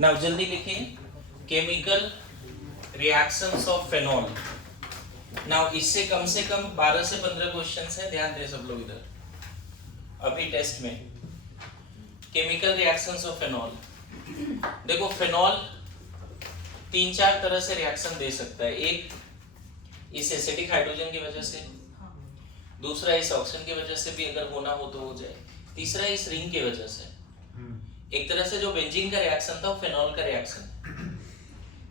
Now जल्दी लिखिए chemical reactions of phenol. Now इससे कम 12 से 15 क्वेश्चंस है, ध्यान दें सब लोग इधर अभी टेस्ट में। केमिकल रिएक्शंस ऑफ फेनॉल, देखो फेनॉल 3-4 तरह से रिएक्शन दे सकता है। एक इस एसिडिक हाइड्रोजन की वजह से, दूसरा इस ऑक्सीजन की वजह से भी अगर होना हो तो हो जाए, तीसरा इस रिंग की वजह से। एक तरह से जो बेंजीन का रिएक्शन था वो फेनॉल का रिएक्शन है।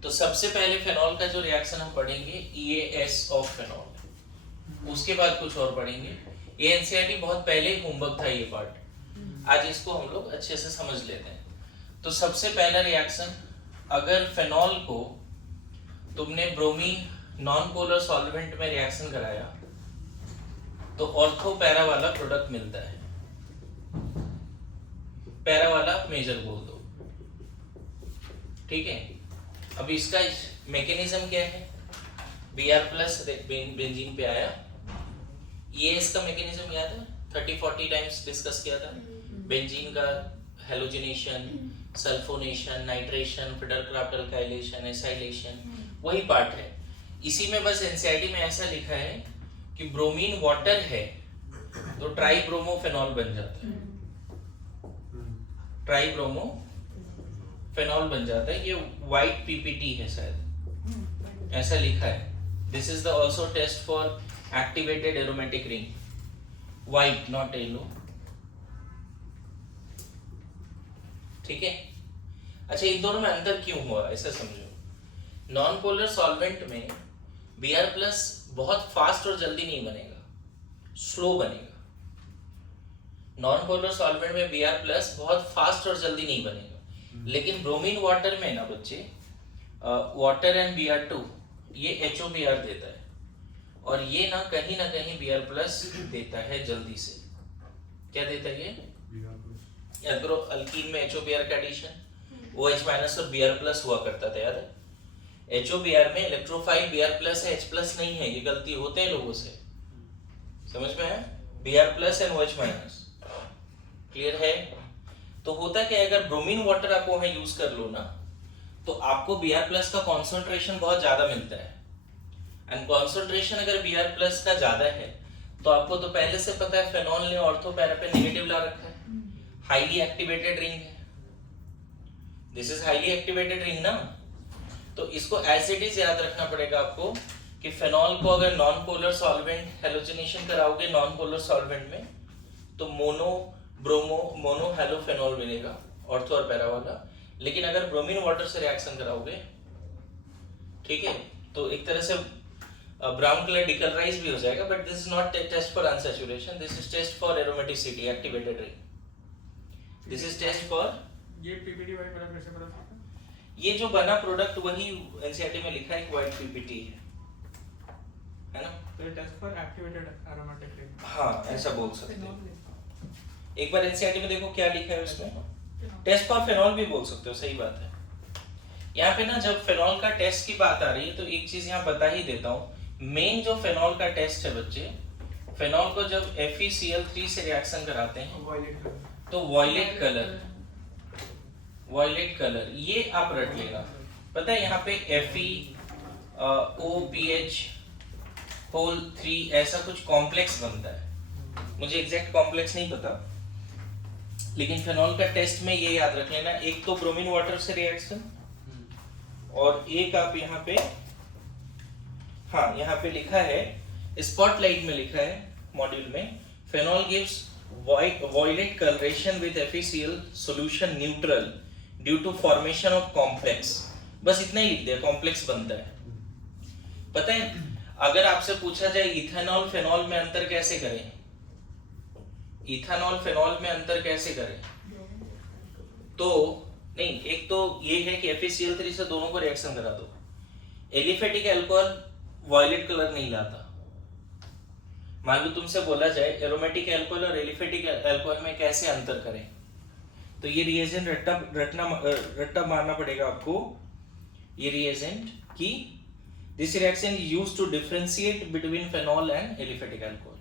तो सबसे पहले फेनॉल का जो रिएक्शन हम पढ़ेंगे EAS ऑफ फेनॉल, उसके बाद कुछ और पढ़ेंगे। ये एनसीईआरटी बहुत पहले होमवर्क था ये पार्ट, आज इसको हम लोग अच्छे से समझ लेते हैं। तो सबसे पहला रिएक्शन, अगर फेनॉल को तुमने ब्रोमीन नॉन पोलर सॉल्वेंट में रिएक्शन कराया तो ऑर्थो पैरा वाला प्रोडक्ट मिलता है। पैरा वाला मेजर बोल दो, ठीक है। अब इसका मैकेनिज्म क्या है, Br प्लस बेंजीन पे आया। ये इसका मैकेनिज्म याद है, 30-40 टाइम्स डिस्कस किया था। बेंजीन का halogenation, sulphonation, nitration, feeder-craft alkylation, acylation, वही पार्ट है। इसी में बस एनसीईआरटी में ऐसा लिखा है कि ब्रोमीन वाटर है तो ट्राइब्रोमोफेनॉल बन जाता है, ट्राइब्रोमोफेनॉल बन जाता है। ये व्हाइट पीपीटी है शायद, ऐसा लिखा है। This is the also test for activated aromatic ring, white not yellow, ठीक है। अच्छा, इन दोनों में अंतर क्यों हुआ ऐसा समझो। नॉन पोलर सॉल्वेंट में Br प्लस बहुत फास्ट और जल्दी नहीं बनेगा, स्लो बनेगा। नॉन पोलर सॉल्वेंट में Br प्लस बहुत फास्ट और जल्दी नहीं बनेगा। लेकिन ब्रोमीन वाटर में ना बच्चे, वाटर एंड Br2 ये HOBr देता है, और ये ना कहीं Br प्लस देता है जल्दी से। क्या देता है ये? एग्रो अल्कीन में HOBr का एडिशन, OH माइनस और Br प्लस हुआ करता था, याद है। HOBr में इलेक्ट्रोफाइल Br प्लस है, H प्लस नहीं है, ये गलती होते हैं लोगों से, समझ में है। Br plus and OH minus, clear है। तो होता क्या है, अगर ब्रोमीन वाटर आप वहां यूज कर लो ना तो आपको Br प्लस का कॉन्सेंट्रेशन बहुत ज्यादा मिलता है। एंड कॉन्सेंट्रेशन अगर Br प्लस का ज्यादा है तो आपको तो पहले से पता है फेनॉल ने ऑर्थो पैरा पे नेगेटिव ला रखा है, हाईली एक्टिवेटेड रिंग है। This is highly activated ring ना, तो इसको एज इट इज याद रखना पड़ेगा आपको कि फेनॉल को अगर नॉन पोलर सॉल्वेंट हेलोजिनेशन कराओगे नॉन पोलर सॉल्वेंट में तो मोनो हेलोफेनॉल मिलेगा, ऑर्थो और पैरा वाला। लेकिन अगर ब्रोमीन वाटर से रिएक्शन कराओगे, ठीक है, तो एक तरह से ब्राउन कलर डिकलराइज भी हो जाएगा, but this is not test for unsaturation, this is test for aromaticity, activated ring. This is test for ये पीपीटी वाइट वाला कैसे पता चलता? ये जो बना प्रोडक्ट वही एनसीईआरटी में लिखा है कि व्हाइट पीपीटी है ना। तो ये test for activated aromatic ring, हाँ ऐसा बोल सकते हैं। एक बार एनसीईआरटी में देखो क्या लिखा है उसमें, टेस्ट फॉर फेनॉल भी बोल सकते हो, सही बात है। यहाँ पे ना जब फेनॉल का टेस्ट की बात आ रही है तो एक चीज यहाँ बता ही देता हूँ। मेन जो फेनॉल का टेस्ट है बच्चे, फेनॉल को जब FeCl3 से रिएक्शन कराते हैं तो वॉयलेट कलर ये आप रट लेगा। पता है यहाँ पे FeOPH3 ऐसा कुछ कॉम्प्लेक्स बनता है, मुझे एग्जैक्ट कॉम्प्लेक्स नहीं पता, लेकिन फेनॉल का टेस्ट में ये याद रख लेना। एक तो ब्रोमीन वाटर से रिएक्शन, और एक आप यहाँ पे, हाँ यहाँ पे लिखा है, स्पॉटलाइट में लिखा है मॉड्यूल में, phenol gives violet coloration with FeCl solution neutral due to formation of complex। बस इतना ही लिख दिया, कॉम्प्लेक्स बनता है। पता है अगर आपसे पूछा जाए इथेनॉल फेनॉल में अंतर कैसे करें, इथेनॉल फेनॉल में अंतर कैसे करें, तो नहीं, एक तो ये है कि FeCl3 से दोनों को रिएक्शन करा दो। एलिफेटिक अल्कोहल वॉयलेट कलर नहीं लाता। मान लो तुमसे बोला जाए एरोमेटिक अल्कोहल और एलिफेटिक अल्कोहल में कैसे अंतर करें, तो ये रिएजेंट रट्टा मारना पड़ेगा आपको। ये रिएजेंट की this reaction is used to differentiate between phenol and aliphatic alcohol.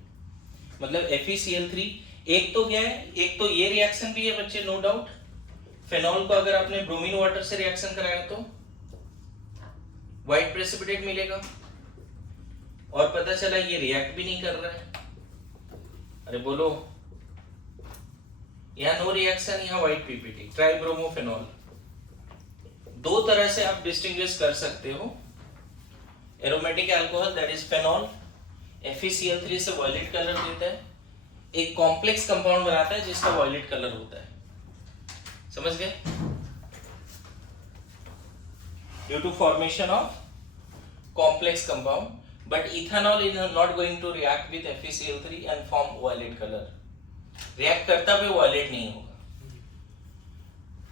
मतलब FeCl3 एक तो क्या है, एक तो ये रिएक्शन भी है बच्चे, नो डाउट, फेनॉल को अगर आपने ब्रोमीन वाटर से रिएक्शन कराया तो व्हाइट प्रेसिपिटेट मिलेगा, और पता चला ये रिएक्ट भी नहीं कर रहा है। अरे बोलो, यहाँ नो रिएक्शन, यहाँ व्हाइट पीपीटी, ट्राइब्रोमोफेनॉल। दो तरह से आप डिस्टिंग्विश कर सकते हो aromatic alcohol, that is phenol, FeCl3 से वॉयलेट कलर देता है, एक कॉम्प्लेक्स कंपाउंड बनाता है जिसका वॉयलेट कलर होता है। समझ गए? Due to formation of complex compound, but ethanol is not going to react with FeCl3 and form violet colour. React करता भी वॉयलेट नहीं होगा।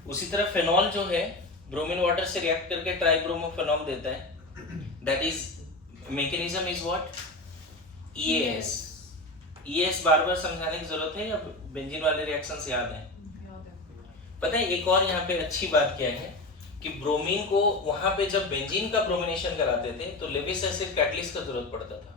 उसी तरह फेनॉल जो है ब्रोमीन वाटर से रिएक्ट करके ट्राइब्रोमोफेनॉल देता है, that is mechanism is what? EAS। EAS बार बार समझाने की जरूरत है या बेंजीन वाले रिएक्शंस याद है? पता है एक और यहाँ पे अच्छी बात क्या है कि ब्रोमीन को वहां पे जब बेंजीन का ब्रोमिनेशन कराते थे तो लेविस एसिड कैटलिस्ट का जरूरत पड़ता था,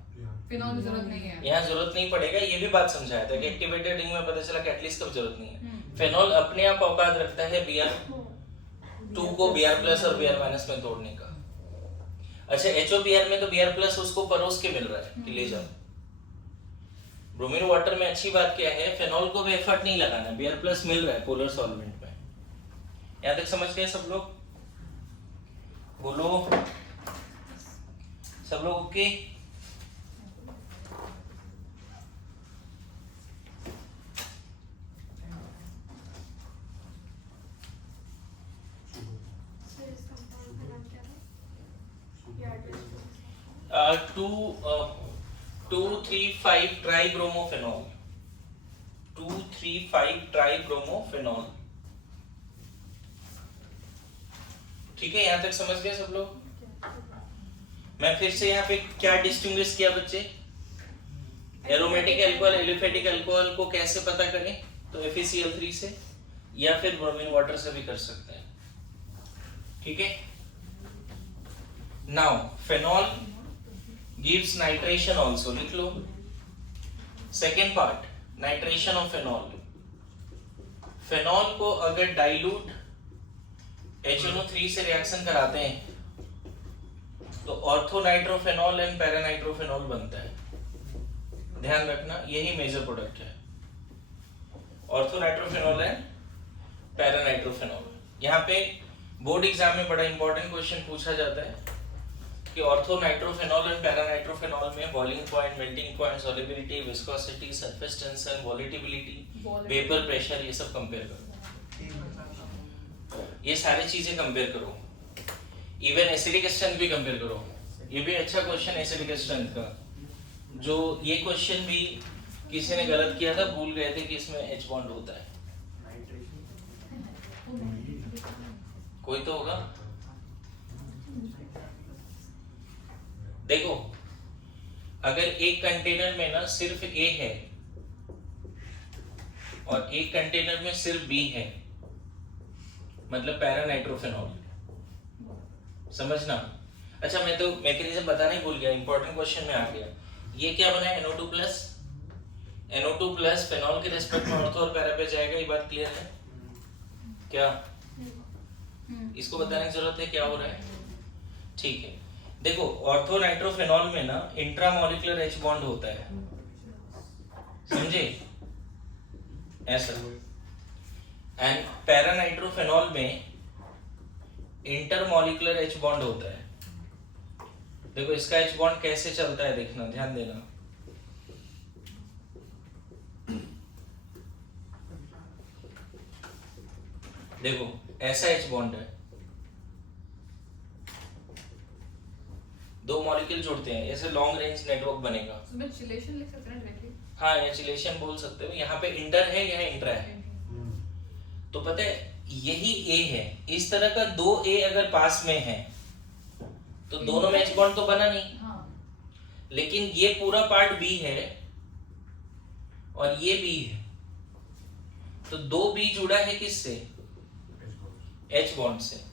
फिनॉल की जरूरत नहीं है। यहाँ जरूरत नहीं पड़ेगा। ये भी बात समझाया था कि एक्टिवेटेड रिंग में पता चला कैटलिस्ट की जरूरत नहीं है। फेनॉल अपने आप औकात रखता है Br2 को Br+ और Br- में तोड़ने का। अच्छा, HOBr में तो Br+ उसको परोस के मिल रहा है कि ले जाओ। ब्रोमीन वाटर में अच्छी बात क्या है, फेनॉल को भी एफर्ट नहीं लगाना, Br+ मिल रहा है पोलर सॉल्वेंट में। यहाँ तक समझ गए सब लोग? बोलो सब लोग ओके? टू 2,3,5 ट्राइब्रोमोफेनॉल, 2,3,5 ट्राइब्रोमोफेनॉल। ठीक है, यहां तक समझ गए सब लोग? मैं फिर से यहाँ पे क्या डिस्टिंग्विश किया बच्चे? एरोमेटिक अल्कोहल, एलिफेटिक अल्कोहल को कैसे पता करें? तो FeCl3 से या फिर ब्रोमीन वाटर से भी कर सकते हैं। ठीक है, now phenol gives nitration also, लिख लो। Second part, nitration of phenol. Phenol को अगर डाइल्यूट HNO3 से रिएक्शन कराते हैं तो ऑर्थोनाइट्रोफेनॉल एंड पैरानाइट्रोफेनॉल बनता है। ध्यान रखना, यही मेजर प्रोडक्ट है, ऑर्थोनाइट्रोफेनॉल एंड पैरानाइट्रोफेनॉल। यहाँ पे बोर्ड एग्जाम में बड़ा इंपॉर्टेंट क्वेश्चन पूछा जाता है कि ऑर्थोनाइट्रोफेनॉल एंड पैरानाइट्रोफेनॉल में boiling point, melting point, solubility, viscosity, surface tension, volatility, vapour pressure, ये सब कंपेयर करो। ये सारी चीजें कंपेयर करो, इवन एसिडिक स्ट्रेंथ भी कंपेयर करो। ये भी अच्छा क्वेश्चन है एसिडिक स्ट्रेंथ का, जो ये क्वेश्चन भी किसी ने गलत किया था, भूल गए थे कि इसमें H बॉन्ड होता है। कोई तो होगा। देखो, अगर एक कंटेनर में ना सिर्फ A है और एक कंटेनर में सिर्फ B है, मतलब पैरानाइट्रोफेनॉल, समझना। अच्छा, मैं तो मैकेनिज्म बताना ही भूल गया, इंपॉर्टेंट क्वेश्चन में आ गया। ये क्या बना है? NO2+ फेनॉल के रिस्पेक्ट में ऑर्थो और पैरा पे जाएगा। ये बात क्लियर है क्या? इसको बताने की जरूरत है क्या हो रहा है? ठीक है, देखो ऑर्थोनाइट्रोफेनॉल में ना इंट्रामोलिकुलर H बॉन्ड होता है, समझे? ऐसा। एंड पैरानाइट्रोफेनॉल में इंटरमोलिकुलर H बॉन्ड होता है। देखो इसका H बॉन्ड कैसे चलता है, देखना, ध्यान देना। देखो ऐसा H बॉन्ड है, दो मॉलिक्यूल जुड़ते हैं, ऐसे लॉन्ग रेंज नेटवर्क बनेगा। उसमें चिलेशन लिख सकते हैं डायरेक्टली। हाँ, ये चिलेशन बोल सकते हो। यहाँ पे इंटर है, यहाँ इंट्रा है। तो पता है यही A है। इस तरह का दो A अगर पास में है तो दोनों में H बॉन्ड तो बना नहीं। हाँ। लेकिन ये पूरा पार्ट B है और ये B है, तो दो B जुड़ा है किससे? H बॉन्ड से।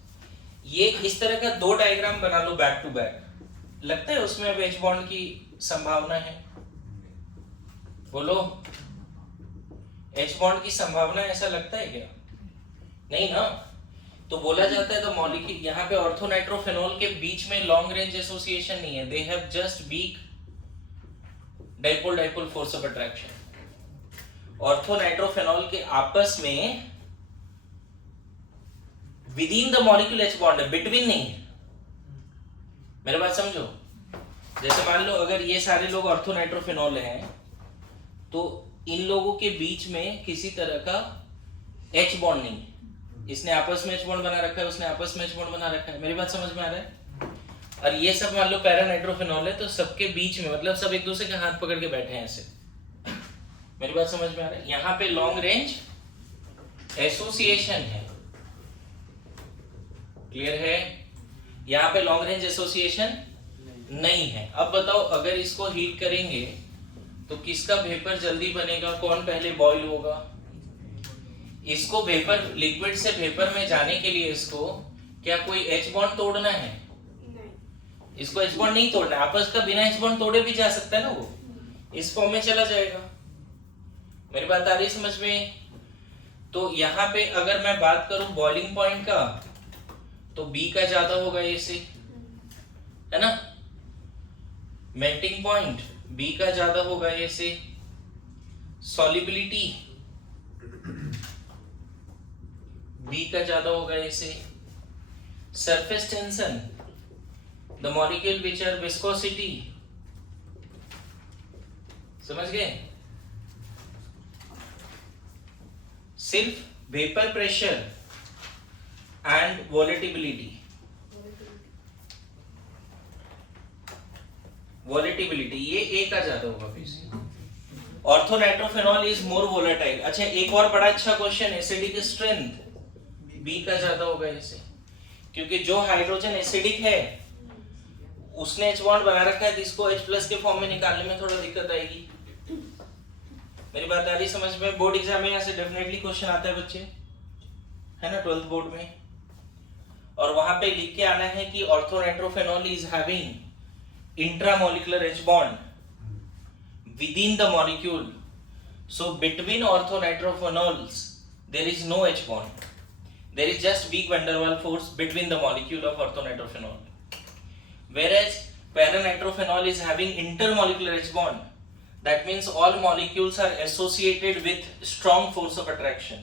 ये इस तरह का दो डायग्राम बना लो बैक टू बैक, लगता है उसमें अब H बॉन्ड की संभावना है? बोलो, H बॉन्ड की संभावना, ऐसा लगता है क्या? नहीं ना, तो बोला जाता है द मॉलिक्यूल, यहाँ पे ऑर्थोनाइट्रोफेनॉल के बीच में लॉन्ग रेंज एसोसिएशन नहीं है, they have just weak dipole dipole force of attraction. Orthonitrophenol के आपस में within the molecule H bond है, बिटवीन नहीं है। मेरे बात समझो, जैसे मान लो अगर ये सारे लोग ऑर्थोनाइट्रोफेनॉल हैं तो इन लोगों के बीच में किसी तरह का एच बॉन्ड नहीं है, इसने आपस में एच बॉन्ड बना रखा है, उसने आपस में एच बॉन्ड बना रखा है। मेरी बात समझ में आ रहा है? और ये सब मान लो पैरानाइट्रोफेनॉल है तो सबके बीच में मतलब सब एक दूसरे के हाथ पकड़ के बैठे हैं ऐसे। मेरी बात समझ में आ रहा है? यहाँ पे लॉन्ग रेंज एसोसिएशन है, क्लियर है? यहाँ पे लॉन्ग रेंज एसोसिएशन नहीं है। अब बताओ अगर इसको हीट करेंगे तो किसका वेपर जल्दी बनेगा, कौन पहले बॉईल होगा? इसको वेपर, लिक्विड से वेपर में जाने के लिए इसको क्या कोई एच बॉन्ड तोड़ना है? इसको एच बॉन्ड नहीं तोड़ना, आपस का बिना एच बॉन्ड तोड़े भी जा सकता है ना, वो इस फॉर्म में चला जाएगा। मेरी बात आ रही समझ में? तो यहाँ पे अगर मैं बात करूं बॉइलिंग पॉइंट का तो बी का ज्यादा होगा ए से, है ना? मेल्टिंग पॉइंट बी का ज्यादा होगा ए से। सॉल्युबिलिटी बी का ज्यादा होगा ए से। Surface tension, the molecule which are viscosity, समझ गए? सिर्फ vapour pressure and volatility, volatility ये ए का ज्यादा होगा basically. Orthonitrophenol is more volatile. अच्छा एक और बड़ा अच्छा क्वेश्चन, एसिडिक स्ट्रेंथ बी का ज्यादा होगा इससे, क्योंकि जो हाइड्रोजन एसिडिक है उसने H बॉन्ड बना रखा है, जिसको H+ के फॉर्म में निकालने में थोड़ा दिक्कत आएगी। मेरी बात आ रही समझ में? बोर्ड एग्जाम में यहाँ से डेफिनेटली क्वेश्चन आता है बच्चे, है ना, 12th बोर्ड में। और वहां पे लिख के आना है कि orthonitrophenol is having intramolecular H bond within the molecule, so between orthonitrophenols there is no H bond, there is just weak van der Waals force between the molecule of orthonitrophenol, whereas paranitrophenol is having intermolecular H bond. That means all molecules are associated with strong force of attraction,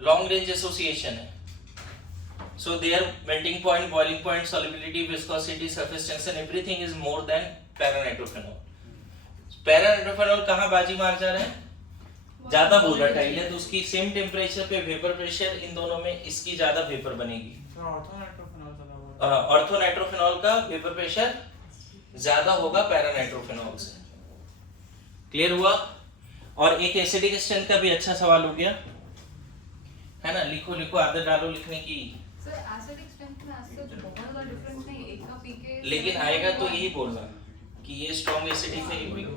long range association है, so their melting point, boiling point, solubility, viscosity, surface tension, everything is more than paranitrophenol. paranitrophenol कहाँ बाजी मार जा रहा है? ज्यादा volatile है, तो उसकी सेम टेम्परेचर पे वेपर प्रेशर, इन दोनों में इसकी ज्यादा वेपर बनेगी। ऑर्थोनाइट्रोफेनॉल का वेपर प्रेशर ज्यादा होगा पैरानाइट्रोफेनॉल से। क्लियर हुआ? और एक एसिडिक स्ट्रेंथ का भी अच्छा सवाल हो गया, है ना? लिखो लिखो, आदत डालो लिखने की। सर एसिडिक स्ट्रेंथ में आज तक बहुत ज्यादा डिफरेंस नहीं, एक का पीके लेकिन आएगा तो यही बोलना कि ये स्ट्रॉन्ग एसिडिक है, ये वीक।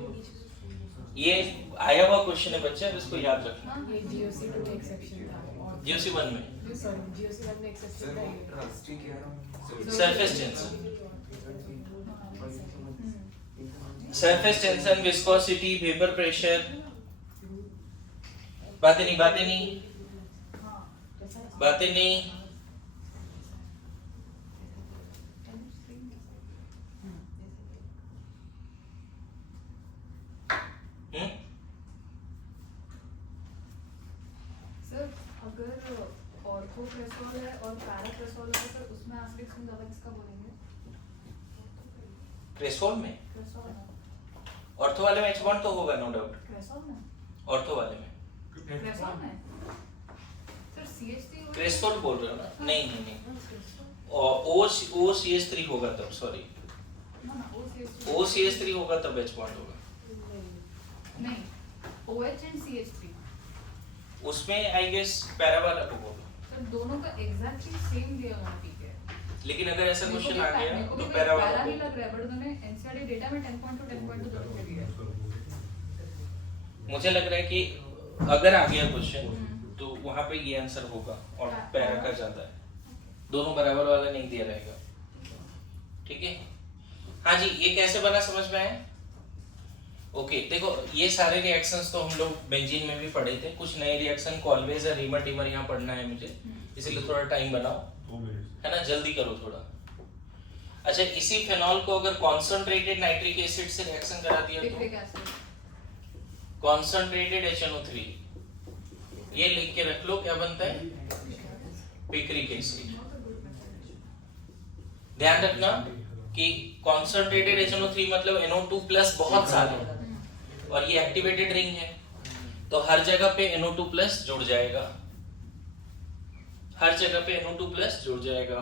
ये आया हुआ क्वेश्चन है बच्चा, इसको याद रखना। ये GOC 2 में एक्सेप्शन था और GOC 1 में सॉरी GOC 1 में एक्सेप्शन था। Surface tension, surface tension, viscosity, vapour pressure, बातें नहीं, बातें नहीं, बातें नहीं। सर अगर ऑर्थोप्रेसोल है और पैराप्रेसोल है तो उसमें एसिडिक स्ट्रेंथ ज्यादा किसका बोलेंगे? प्रेसोल में, प्रेसोल है, ऑर्थो वाले में H बॉन्ड तो होगा नो डाउट, प्रेसोल में, ऑर्थो वाले में। प्रेसोल में सर CH3 क्रेसोल बोल रहे हो ना? नहीं नहीं नहीं, OCH3 होगा तब, सॉरी, ना ना OCH3 होगा तब H बॉन्ड होगा। नहीं, OH एंड CH3 उसमें आई गेस पैरा वाला को बोलो। सर दोनों का एग्जैक्टली सेम दिया हुआ ठीक है, लेकिन अगर ऐसा क्वेश्चन आ गया मेरे को तो भी पैरा वाला पैरा को ही लग रहा है, बट उन्होंने एनसीईआरटी डेटा में 10.2 10.2 दोनों के दिया है। मुझे लग रहा है कि अगर आ गया क्वेश्चन तो वहां पे ये आंसर होगा और पैरा का ज्यादा है, दोनों बराबर वाला नहीं दिया रहेगा। ठीक है, हाँ जी, ये कैसे बना समझ में आया? ओके देखो ये सारे रिएक्शंस तो हम लोग बेंजीन में भी पढ़े थे, कुछ नए रिएक्शन कॉल्वेज और रीमर टीमर यहाँ पढ़ना है मुझे, इसीलिए थोड़ा टाइम बनाओ, है ना, जल्दी करो थोड़ा। अच्छा इसी फेनॉल को अगर कॉन्सेंट्रेटेड नाइट्रिक एसिड से रिएक्शन करा दिया पिक्रिक तो एसिड कॉन्सेंट्रेटेड HNO3, ये लिख के रख लो क्या बनता है, पिक्रिक एसिड। ध्यान रखना कि कॉन्सेंट्रेटेड HNO3 मतलब NO2 प्लस बहुत सारे, और ये एक्टिवेटेड रिंग है तो हर जगह पे NO2 प्लस जुड़ जाएगा, हर जगह पे NO2 प्लस जुड़ जाएगा।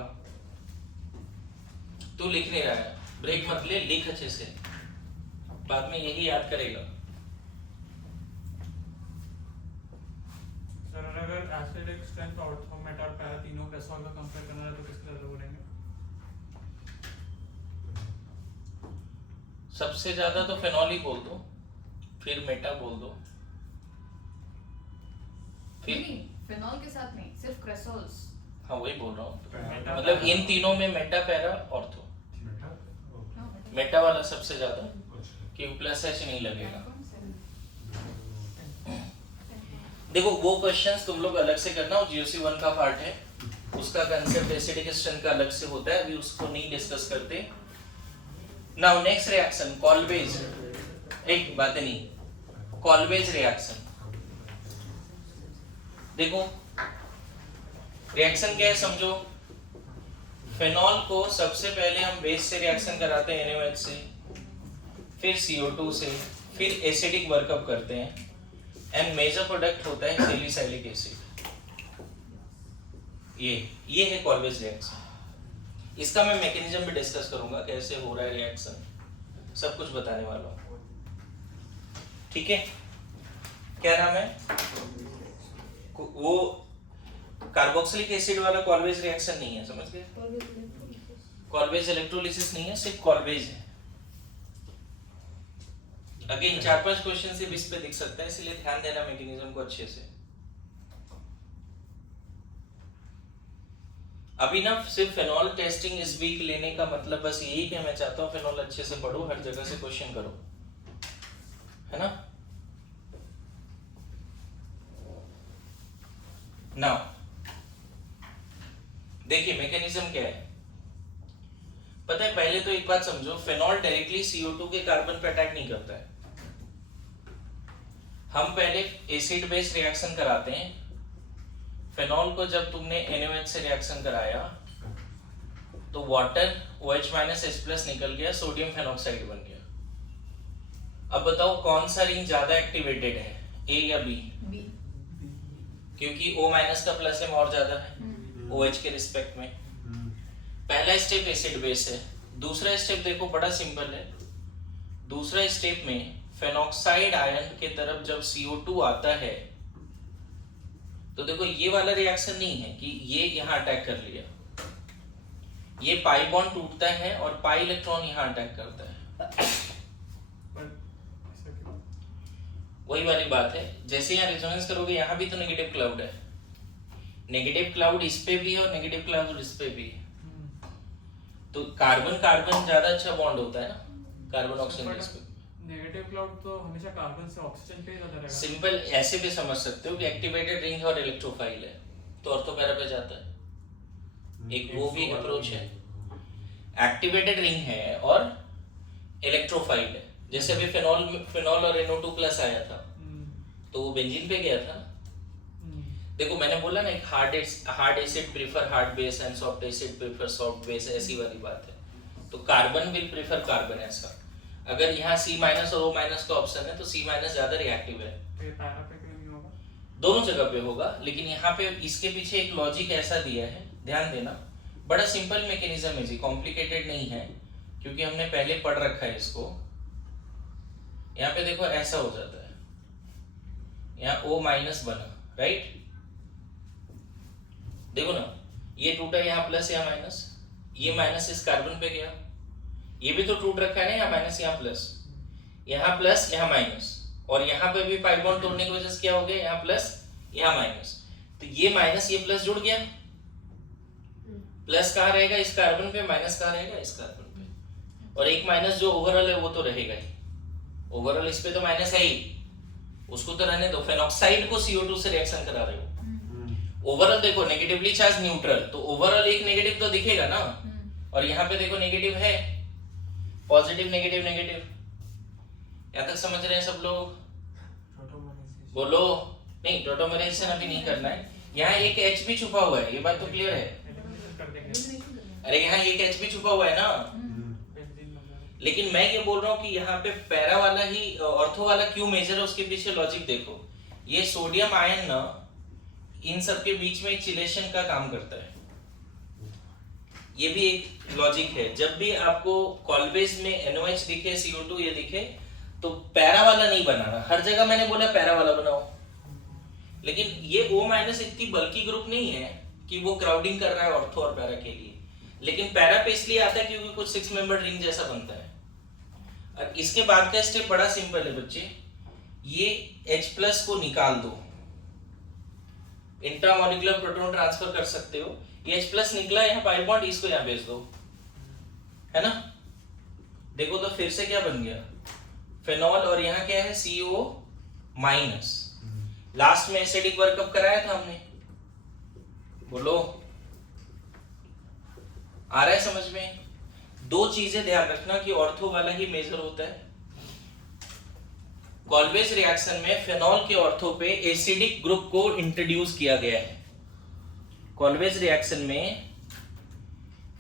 तू लिख नहीं रहा है, ब्रेक मत ले, लिख अच्छे से, बाद में यही याद करेगा। सर अगर एसिडिक स्ट्रेंथ ऑर्थो मेटा और पैरा तीनों क्रेसॉल का कंपेयर करना है तो किसके साथ बोलेंगे? सबसे ज्यादा तो फेनॉल ही बोल दो, फिर मेटा बोल दो, फिर नहीं फिनॉल के साथ नहीं, सिर्फ क्रेसॉल्स। हाँ वही बोल रहा हूँ, मेटा मतलब इन तीनों में मेटा पैरा ऑर्थो, मेटा वाला सबसे ज्यादा, क्यों प्लस एच नहीं लगेगा। देखो वो क्वेश्चंस तुम लोग अलग से करना, वो GOC 1 का पार्ट है, उसका कंसेप्ट एसिडिक स्ट्रेंथ का अलग से होता है, अभी उसको नहीं डिस्कस करते। नाउ नेक्स्ट रिएक्शन कॉल्वेज, एक बात नहीं, कॉल्वेज रिएक्शन। देखो रिएक्शन क्या है समझो, फेनॉल को सबसे पहले हम बेस से रिएक्शन कराते हैं NaOH से, फिर CO2 से, फिर एसिडिक वर्कअप करते हैं, एंड मेजर प्रोडक्ट होता है सैलिसाइलिक एसिड। ये है कॉल्वेज रिएक्शन। इसका मैं मैकेनिज्म भी डिस्कस करूंगा, कैसे हो रहा है रिएक्शन, सब कुछ बताने वाला हूँ, ठीक है। क्या नाम है वो, कार्बोक्सिलिक एसिड वाला कॉल्वेज रिएक्शन नहीं है, समझ गए, कॉल्वेज इलेक्ट्रोलिसिस नहीं है, सिर्फ कॉल्वेज है। अगेन 4-5 क्वेश्चन सिर्फ इस पे दिख सकता है, इसलिए ध्यान देना मैकेनिज्म को अच्छे से। अभी ना सिर्फ फेनॉल टेस्टिंग इस वीक लेने का मतलब बस यही कि मैं चाहता हूँ फेनॉल अच्छे से पढ़ो, हर जगह से क्वेश्चन करो, है ना। नाउ देखिए मैकेनिज्म क्या है, पता है, पहले तो एक बात समझो, फेनॉल डायरेक्टली CO2 के कार्बन पे अटैक नहीं करता है। हम पहले एसिड बेस रिएक्शन कराते हैं, फेनॉल को जब तुमने NaOH से रिएक्शन कराया तो वाटर OH- H+ निकल गया, सोडियम फेनॉक्साइड बन गया। अब बताओ कौन सा रिंग ज्यादा एक्टिवेटेड है, A या B? बी। क्योंकि O- का प्लस M और ज्यादा है OH के रिस्पेक्ट में। पहला स्टेप एसिड बेस है, दूसरा स्टेप देखो बड़ा सिंपल है, दूसरा स्टेप में फेनॉक्साइड आयन के तरफ जब CO2 आता है तो देखो ये वाला रिएक्शन नहीं है कि ये यहाँ अटैक कर लिया, ये पाई बॉन्ड टूटता है और पाई इलेक्ट्रॉन यहाँ अटैक करता है। पर ऐसा क्यों? वही वाली बात है, जैसे यहाँ रेजोनेंस करोगे यहाँ भी तो नेगेटिव क्लाउड है, नेगेटिव क्लाउड इस पे भी है और नेगेटिव क्लाउड इस पे भी है, तो कार्बन कार्बन ज्यादा अच्छा बॉन्ड होता है ना, कार्बन ऑक्सीजन इस पे। नेगेटिव क्लाउड तो हमेशा कार्बन से ऑक्सीजन पे ही ज्यादा रहेगा। सिंपल ऐसे भी समझ सकते हो कि एक्टिवेटेड रिंग और इलेक्ट्रोफाइल है तो ऑर्थोपैरा पे जाता है, एक वो भी अप्रोच है। एक्टिवेटेड रिंग है और इलेक्ट्रोफाइल है, जैसे अभी फेनॉल और NO2 प्लस आया था तो वो बेंजीन पे गया था। देखो मैंने बोला ना, एक hard acid prefer hard base and soft acid prefer soft base, ऐसी वाली बात है। तो कार्बन विल प्रेफर कार्बन, ऐसा। अगर यहाँ C- और O- का ऑप्शन है तो C- ज्यादा रिएक्टिव है, तो ये पैरा पे क्यों नहीं होगा? दोनों जगह पे होगा, लेकिन यहाँ पे इसके पीछे एक लॉजिक ऐसा दिया है, ध्यान देना, बड़ा सिंपल मैकेनिज्म है जी, कॉम्प्लिकेटेड नहीं है, क्योंकि हमने पहले पढ़ रखा है इसको। यहाँ पे देखो ऐसा हो जाता है, यहाँ O- बना, राइट, देखो ना, ये टूटा यहाँ प्लस यहाँ माइनस, ये माइनस इस कार्बन पे गया, ये भी तो टूट रखा है ना, यहाँ माइनस यहाँ प्लस यहाँ माइनस, और यहाँ पे भी पाई बॉन्ड तोड़ने की वजह से क्या हो गया, यहाँ प्लस यहाँ माइनस, तो ये माइनस ये प्लस जुड़ गया, प्लस कहाँ रहेगा इस कार्बन पे, माइनस कहाँ रहेगा इस कार्बन पे, और एक माइनस जो ओवरऑल है वो तो रहेगा ही, ओवरऑल इस पे तो माइनस है ही, उसको तो रहने दो। फेनॉक्साइड को CO2 से रिएक्शन करा रहे हो। ओवरऑल देखो नेगेटिवली चार्ज न्यूट्रल, तो ओवरऑल एक नेगेटिव तो दिखेगा ना, और यहाँ पे देखो नेगेटिव है, पॉजिटिव नेगेटिव नेगेटिव। यहाँ तक समझ रहे हैं सब लोग? बोलो। नहीं, टोटोमराइजेशन अभी नहीं करना है। यहाँ एक H भी छुपा हुआ है, ये बात तो क्लियर है। कर देंगे। अरे यहाँ एक H भी छुपा हुआ है ना, बेंजीन वगैरह। लेकिन मैं ये बोल रहा हूँ कि यहाँ पे पैरा वाला ही ऑर्थो वाला क्यों मेजर है, उसके पीछे लॉजिक देखो। ये सोडियम आयन ना इन सब के बीच में चिलेशन का काम करता है, ये भी एक लॉजिक है। जब भी आपको कॉल्वेज में NOH दिखे, CO2 ये दिखे, तो पैरा वाला नहीं बनाना। हर जगह मैंने बोला पैरा वाला बनाओ, लेकिन ये O- इतनी बल्कि ग्रुप नहीं है कि वो क्राउडिंग कर रहा है ऑर्थो और पैरा के लिए। लेकिन पैरा पे इसलिए आता है क्योंकि कुछ 6 मेंबर रिंग जैसा बनता है। और इसके बाद का स्टेप बड़ा सिंपल है बच्चे, ये H+ को निकाल दो, इंट्रामोलिकुलर प्रोटॉन ट्रांसफर कर सकते हो। ये H+ निकला, यहाँ पाई बॉन्ड, इसको यहाँ भेज दो, है ना। देखो तो फिर से क्या बन गया, फेनॉल, और यहाँ क्या है CO-। लास्ट में एसिडिक वर्कअप कराया था हमने, बोलो आ रहा है समझ में? दो चीजें ध्यान रखना कि ऑर्थो वाला ही मेजर होता है। कॉल्वेज रिएक्शन में फेनॉल के ऑर्थो पे एसिडिक ग्रुप को इंट्रोड्यूस किया गया है। कॉल्वेज रिएक्शन में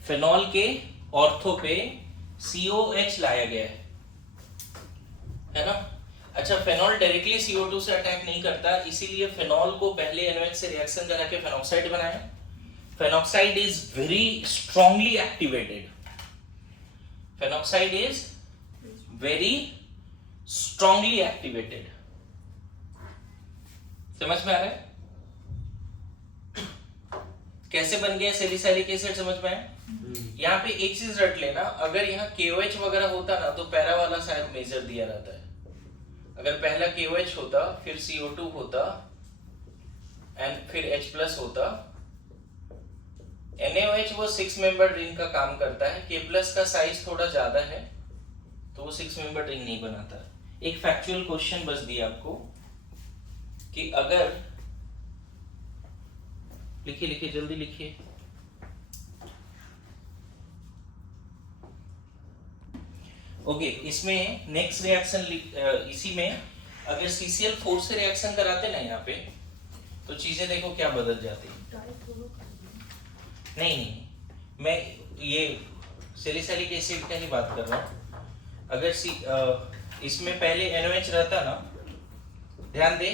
फेनॉल के ऑर्थो पे COH लाया गया है ना। अच्छा, फेनॉल डायरेक्टली CO2 से अटैक नहीं करता, इसीलिए फेनॉल को पहले NOH से रिएक्शन करा के फेनॉक्साइड बनाया। Phenoxide is very strongly activated, phenoxide is very strongly activated. समझ में आ रहा है कैसे बन गया सैलिसाइलिक एसिड? समझ में आया? यहाँ पे एक चीज रट लेना, अगर यहाँ KOH वगैरह होता ना तो पैरा वाला शायद मेजर दिया रहता है। अगर पहला KOH होता, फिर CO2 होता, एंड फिर H+ होता। NaOH वो 6 मेंबर रिंग का काम करता है, K+ का साइज थोड़ा ज्यादा है तो वो 6 मेंबर रिंग नहीं बनाता। एक फैक्चुअल क्वेश्चन बस दिया आपको कि अगर, लिखिए लिखिए जल्दी लिखिए, ओके। इसमें नेक्स्ट रिएक्शन इसी में अगर CCl4 से रिएक्शन कराते ना यहाँ पे, तो चीजें देखो क्या बदल जाती है। नहीं, मैं ये सैलिसाइलिक एसिड का ही बात कर रहा हूँ। अगर इसमें पहले NOH रहता ना, ध्यान दे,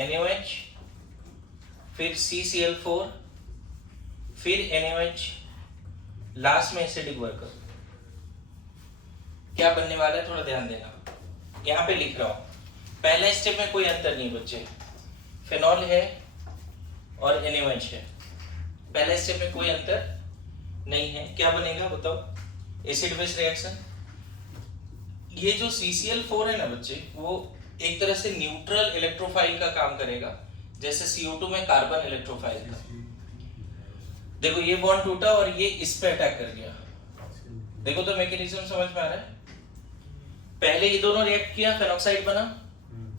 NaOH, फिर CCl4, फिर NaOH, लास्ट में एसिडिक वर्कअप, क्या बनने वाला है थोड़ा ध्यान देना। यहाँ पे लिख रहा हूँ, पहले स्टेप में कोई अंतर नहीं बच्चे, फेनॉल है और NaOH है, पहले स्टेप में कोई अंतर नहीं है। क्या बनेगा बताओ? Acid base reaction. ये जो CCl4 है ना बच्चे, वो एक तरह से न्यूट्रल इलेक्ट्रोफाइल का काम करेगा, जैसे CO2 में कार्बन इलेक्ट्रोफाइल था। देखो ये बॉन्ड टूटा और ये इस पे अटैक कर गया। देखो तो मैकेनिज्म समझ में आ रहा है? पहले ये दोनों रिएक्ट किया, फेनॉक्साइड बना,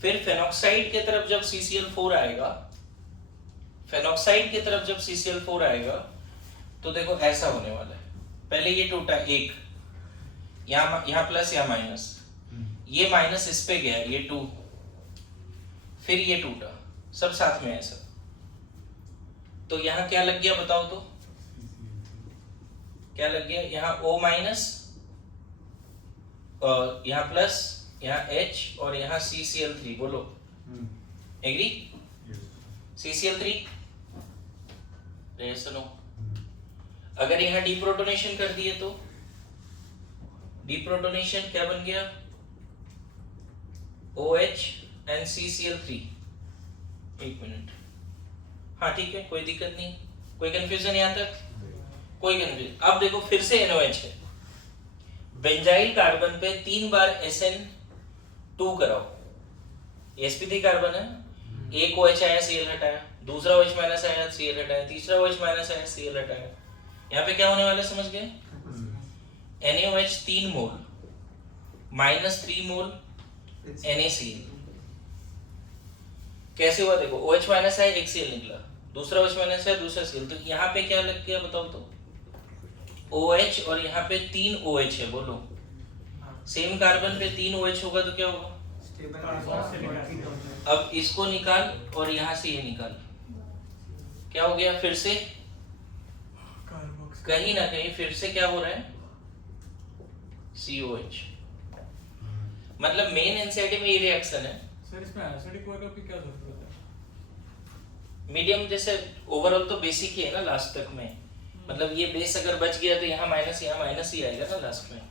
फिर फेनॉक्साइड की तरफ जब CCl4 आएगा, फेनॉक्साइड की तरफ जब CCl4 आएगा तो देखो ऐसा होने वाला है। पहले ये टूटा एक, यहाँ प्लस या माइनस, ये माइनस इस पे गया, ये 2, फिर ये टूटा, सब साथ में ऐसा। तो यहाँ क्या लग गया बताओ तो? क्या लग गया? यहाँ O-, यहाँ प्लस, यहाँ H और यहाँ CCl3। बोलो एग्री? CCl3 सुनो, अगर यहाँ डीप्रोटोनेशन कर दिए तो डीप्रोटोनेशन क्या बन गया? OH and CCl3। एक मिनट, हाँ ठीक है, कोई दिक्कत नहीं, कोई कंफ्यूजन यहाँ तक? कोई कंफ्यूजन? अब देखो फिर से NOH है, बेंजाइल कार्बन पे 3 बार SN2 कराओ, sp3 कार्बन है, एक OH आया, Cl हटाया, दूसरा OH- आया, Cl हटाया, तीसरा OH- आया, Cl हटाया। यहाँ पे क्या होने वाला है समझ गए? NaOH 3 मोल, -3 मोल NaCl कैसे हुआ देखो, OH माइनस है, एक Cl निकला, दूसरा OH माइनस है, दूसरा Cl, तो यहाँ पे क्या लग गया बताओ तो, OH, और यहाँ पे 3 OH है, बोलो सेम कार्बन पे 3 OH होगा तो क्या होगा, अब इसको निकाल और यहाँ से ये निकाल, क्या हो गया, फिर से कहीं ना कहीं फिर से क्या हो रहा है, COH, मतलब मेन एनसीआईटी में ये रिएक्शन है। सर इसमें एसिडिक वर्कअप की क्या जरूरत है? मीडियम जैसे ओवरऑल तो बेसिक ही है ना लास्ट तक में, मतलब ये बेस अगर बच गया तो यहाँ माइनस ही आएगा ना लास्ट में,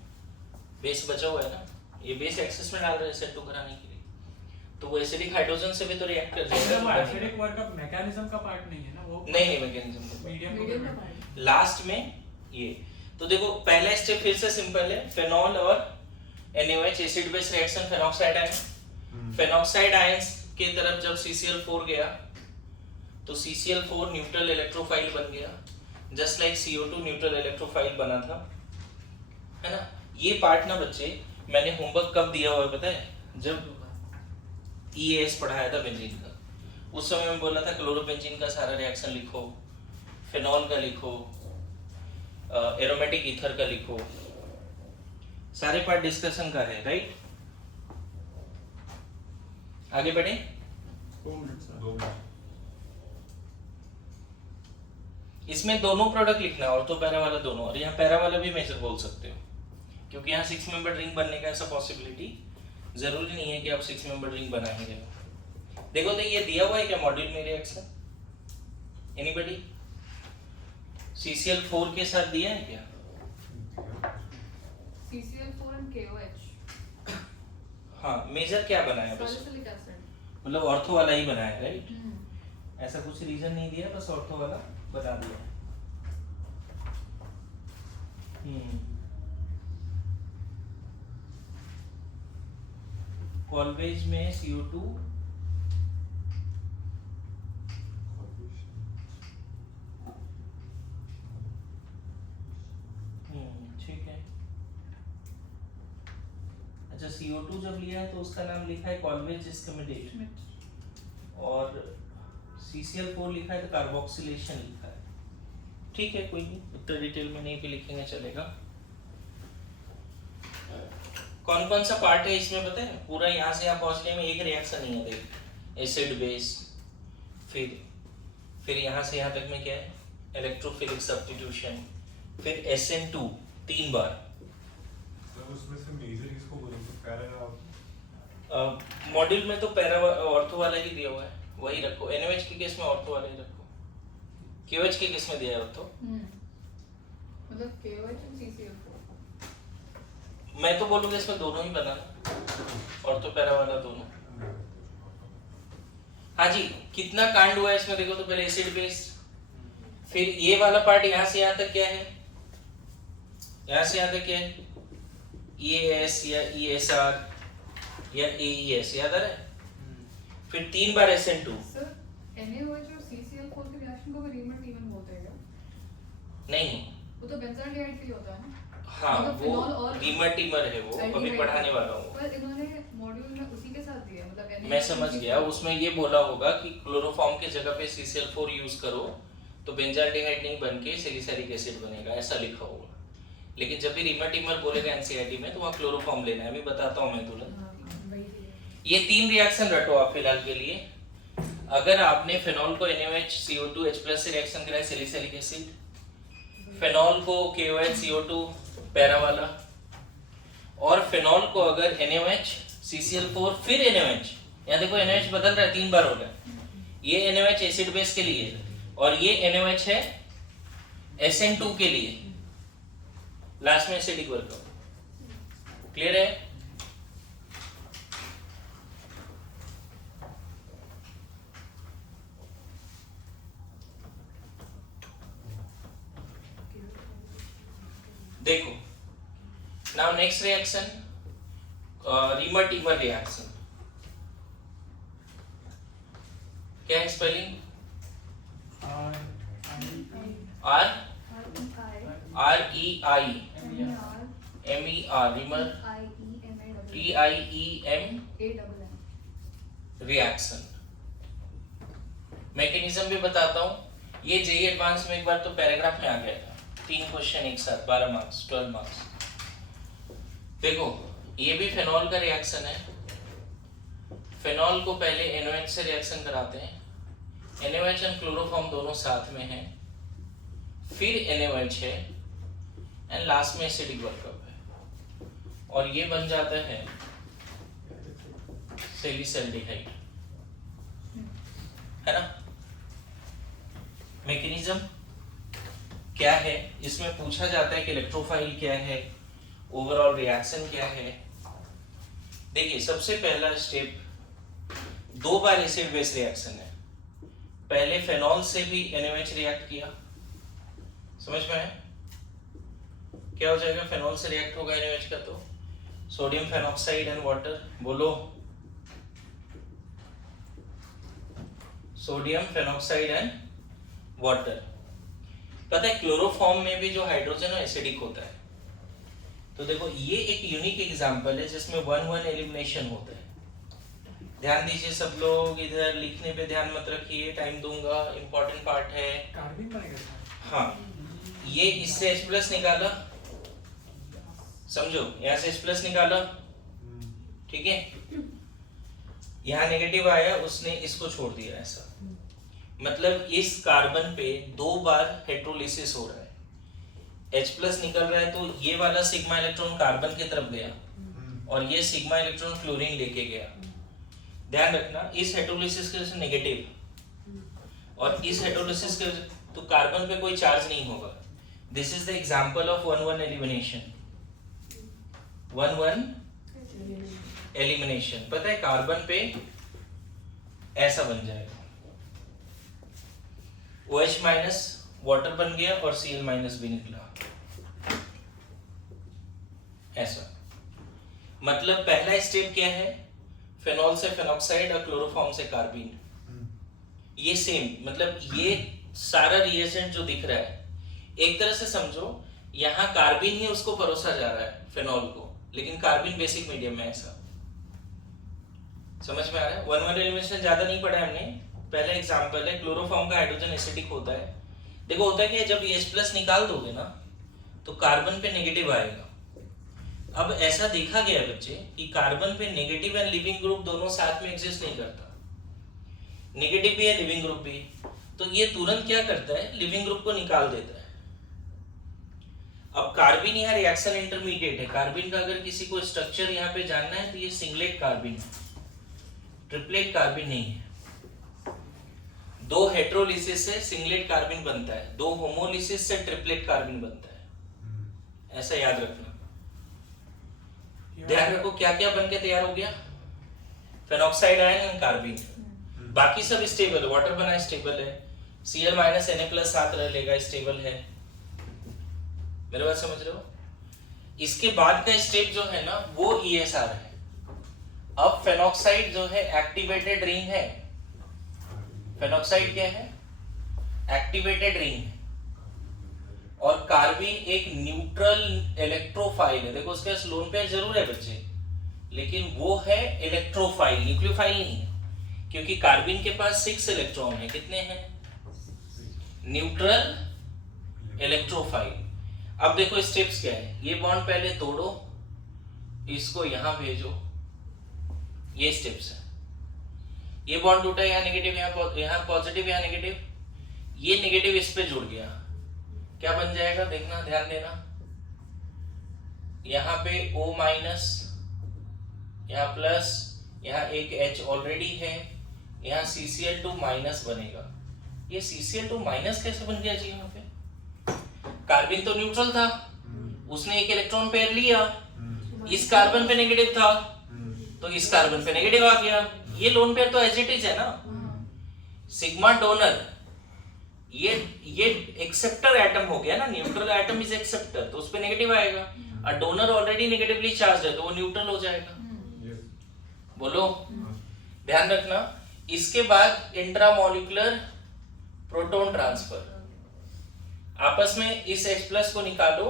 बेस बचा हुआ है ना, ये बेस एक्सेस में डाल रहे हैं सेट टू कराने के लिए, तो वो एसिडिक हाइड्रोजन से भी तो रिएक्ट कर सर वो जाएगा। एसिडिक वर्कअप मैकेनिज्म का पार्ट नहीं है ना वो? नहीं मैकेनिज्म मीडियम मीडियम का पार्ट। लास्ट में ये, तो देखो पहला स्टेप फिर से सिंपल है, फेनॉल और NaOH acid base reaction, phenoxide ion, phenoxide ions की तरफ जब CCl4 गया तो CCl4 न्यूट्रल इलेक्ट्रोफाइल बन गया, just like CO2 neutral electrophile बना था, है ना। ये पार्ट ना बच्चे मैंने होमवर्क कब दिया हुआ है पता है, जब EAS पढ़ाया था बेंजीन का, उस समय मैं बोला था क्लोरोबेंजीन का सारा रिएक्शन लिखो, फेनॉल का लिखो, एरोमेटिक ईथर का लिखो, सारे पार्ट डिस्कशन का है, राइट। आगे बढ़े, 2 मिनट सर। इसमें दोनों प्रोडक्ट लिखना है, ऑर्थो पैरा वाला दोनों, और यहाँ पैरा वाला भी मेजर बोल सकते हो, क्योंकि यहाँ 6 मेंबर रिंग बनने का ऐसा पॉसिबिलिटी जरूरी नहीं है कि आप 6 मेंबर रिंग बनाएंगे। देखो तो ये दिया हुआ है क्या मॉड्यूल में रिएक्शन, एनीबॉडी, CCl4 के साथ दिया है क्या? CCl4 and KOH हाँ, मेजर क्या बनाया बस, सैलिसिलिक एसिड। मतलब ऑर्थो वाला ही बनाया, राइट। ऐसा कुछ रीजन नहीं दिया, बस ऑर्थो वाला बता दिया। कॉलवेज में CO2 ठीक है। अच्छा CO2 जब लिया है तो उसका नाम लिखा है कॉलवेज स्किमेटिक, और CCl4 लिखा है तो कार्बोक्सिलेशन लिखा है, ठीक है, कोई नहीं, उतना डिटेल में नहीं भी लिखेंगे चलेगा। कौन कौन सा पार्ट है इसमें पता है, पूरा यहाँ से यहाँ पहुँचने में एक रिएक्शन नहीं है, देख, एसिड बेस, फिर यहाँ से यहाँ तक में क्या है, इलेक्ट्रोफिलिक सब्स्टिट्यूशन, फिर SN2 3 बार। सर उसमें से मेजर किसको बोलेंगे, पैरा? मॉड्यूल में तो पैरा ऑर्थो वाला ही दिया हुआ है, वही रखो। NaOH के केस में ऑर्थो वाला ही रखो, KOH के केस में दिया है ऑर्थो। मतलब KOH and CCl4। मैं तो बोलूंगा इसमें दोनों ही बनाना, ऑर्थो पैरा वाला दोनों। हाँ जी, कितना कांड हुआ है इसमें देखो तो, पहले एसिड बेस, फिर ये वाला पार्ट यहाँ से यहाँ तक क्या है, यहाँ से यहाँ तक क्या है, EAS या ESR या AES, याद आ रहा है, फिर 3 बार SN2। सर NaOH और CCl4 के रिएक्शन को भी रीमट इवन बोलते हैं क्या? नहीं, वो तो बेंजाल्डिहाइड के लिए होता है ना। हाँ मतलब वो फिनॉल और रीमर है, वो अभी पढ़ाने वाला हूँ। पर इन्होंने मॉड्यूल में उसी के साथ दिया, मतलब मैं समझ गया, उसमें ये बोला होगा कि क्लोरोफॉर्म के जगह पे CCl4 यूज करो तो बेंजाल्डिहाइड नहीं बन के सैलिसिलिक एसिड बनेगा, ऐसा लिखा होगा। लेकिन जब भी रीमर बोलेगा एनसीईआरटी में तो वहाँ क्लोरोफॉर्म लेना है, अभी बताता हूँ मैं तुरंत। ये 3 रिएक्शन रटो आप फिलहाल के लिए। अगर आपने फेनॉल को NaOH CO2 H+ से रिएक्शन कराया सैलिसिलिक एसिड, फेनॉल को KOH CO2 पैरा वाला, और फेनॉल को अगर NaOH CCl4 फिर NaOH, यहाँ देखो NaOH बदल रहा है, 3 बार हो गया, ये NaOH एसिड बेस के लिए और ये NaOH है SN2 के लिए, लास्ट में एसिडिक वर्कआउट। क्लियर है? देखो now next reaction, reamer reaction. क्या है spelling? REI MER, reamer TIEM AMM reaction. Mechanism भी बताता हूँ। ये जेई एडवांस में एक बार तो पैराग्राफ में आ गया था, 3 क्वेश्चन एक साथ, 12 मार्क्स, 12 मार्क्स। देखो ये भी फेनॉल का रिएक्शन है। फेनॉल को पहले NaOH से रिएक्शन कराते हैं, NaOH और क्लोरोफॉर्म दोनों साथ में हैं, फिर NaOH है एंड लास्ट में एसिडिक वर्कअप है और ये बन जाता है सैलिसल्डिहाइड, है ना। मैकेनिज्म क्या है, इसमें पूछा जाता है कि इलेक्ट्रोफाइल क्या है, ओवरऑल रिएक्शन क्या है। देखिए सबसे पहला स्टेप 2 बार एसिड बेस रिएक्शन है। पहले फेनॉल से भी NaOH रिएक्ट किया, समझ में आया? क्या हो जाएगा, फेनॉल से रिएक्ट होगा NaOH का तो सोडियम फेनॉक्साइड एंड वाटर, बोलो सोडियम फेनॉक्साइड एंड वाटर। पता है क्लोरोफॉर्म में भी जो हाइड्रोजन है एसिडिक होता है। तो देखो ये एक यूनिक एग्जांपल है जिसमें 1-1 एलिमिनेशन होता है। ध्यान दीजिए सब लोग, इधर लिखने पे ध्यान मत रखिए, टाइम दूंगा, इंपॉर्टेंट पार्ट है। कार्बन बनेगा। हाँ ये इससे H+ निकाला, समझो यहाँ से H+ निकाला, ठीक है, यहाँ नेगेटिव आया, उसने इसको छोड़ दिया ऐसा। मतलब इस कार्बन पे 2 बार हेट्रोलिसिस हो रहा है, H+ निकल रहा है तो ये वाला सिग्मा इलेक्ट्रॉन कार्बन की तरफ गया और ये सिग्मा इलेक्ट्रॉन क्लोरीन लेके गया। ध्यान रखना इस हेट्रोलिसिस के वजह से नेगेटिव और इस हेट्रोलिसिस के तो कार्बन पे कोई चार्ज नहीं होगा। This is the example of 1-1 elimination. 1-1 elimination, पता है कार्बन पे ऐसा बन जाएगा, OH- वाटर बन गया और Cl- भी निकला ऐसा। मतलब पहला स्टेप क्या है, फेनॉल से फेनॉक्साइड और क्लोरोफॉर्म से कार्बीन। ये सेम, मतलब ये सारा रिएजेंट जो दिख रहा है एक तरह से समझो यहाँ कार्बीन ही उसको परोसा जा रहा है फेनॉल को, लेकिन कार्बीन बेसिक मीडियम में ऐसा। समझ में आ रहा है? 1-1 एलिमिनेशन ज्यादा नहीं पढ़ा हमने, पहला एग्जांपल है। क्लोरोफॉर्म का हाइड्रोजन एसिडिक होता है। देखो होता है कि जब H+ निकाल दोगे ना तो कार्बन पे नेगेटिव आएगा। अब ऐसा देखा गया है बच्चे कि कार्बन पे नेगेटिव एंड लिविंग ग्रुप दोनों साथ में एग्जिस्ट नहीं करता, नेगेटिव भी है लिविंग ग्रुप भी, तो ये तुरंत क्या करता है, लिविंग ग्रुप को निकाल देता है। अब कार्बिन यहाँ रिएक्शन इंटरमीडिएट है। कार्बिन का अगर किसी को स्ट्रक्चर यहाँ पे जानना है तो ये सिंगलेट कार्बिन है, ट्रिपलेट कार्बिन नहीं है। 2 हेट्रोलिसिस से सिंगलेट कार्बिन बनता है, 2 होमोलिसिस से ट्रिपलेट कार्बिन बनता है, ऐसा याद रखना। ध्यान रखो क्या क्या बन के तैयार हो गया, फेनॉक्साइड आयन एंड कार्बिन। बाकी सब स्टेबल, वाटर बना स्टेबल है, Cl- Na+ साथ रह लेगा, स्टेबल है। मेरे बात समझ रहे हो? इसके बाद का स्टेप जो है ना वो ESR है। अब फेनॉक्साइड जो है एक्टिवेटेड रिंग है। फेनॉक्साइड क्या है, एक्टिवेटेड रिंग है, और कार्बिन एक न्यूट्रल इलेक्ट्रोफाइल है। देखो उसके लोन पेयर जरूर है बच्चे, लेकिन वो है इलेक्ट्रोफाइल, न्यूक्लियोफाइल नहीं है, क्योंकि कार्बिन के पास 6 इलेक्ट्रॉन है। कितने हैं? Neutral electrophile. अब देखो स्टेप्स क्या है, ये बॉन्ड पहले तोड़ो, इसको यहां भेजो, ये स्टेप्स है। ये बॉन्ड टूटा, यहाँ नेगेटिव, यहाँ पॉजिटिव, यहाँ नेगेटिव, ये नेगेटिव इस पे जुड़ गया, क्या बन जाएगा देखना, ध्यान देना। यहाँ पे O-, यहाँ प्लस, यहाँ एक H ऑलरेडी है, यहाँ CCl2- बनेगा। ये CCl2- कैसे बन गया जी? यहाँ पे कार्बन तो न्यूट्रल था, उसने एक इलेक्ट्रॉन पेयर लिया, इस कार्बन पे नेगेटिव था तो इस कार्बन पे नेगेटिव आ गया। ये लोन पेयर तो एज इट इज है ना, सिग्मा डोनर, ये एक्सेप्टर एटम हो गया ना, न्यूट्रल एटम इज एक्सेप्टर, तो उस पे नेगेटिव आएगा, और डोनर ऑलरेडी नेगेटिवली चार्ज है तो वो न्यूट्रल हो जाएगा। बोलो, ध्यान रखना। इसके बाद इंट्रामोलिकुलर प्रोटॉन ट्रांसफर, आपस में इस H+ को निकालो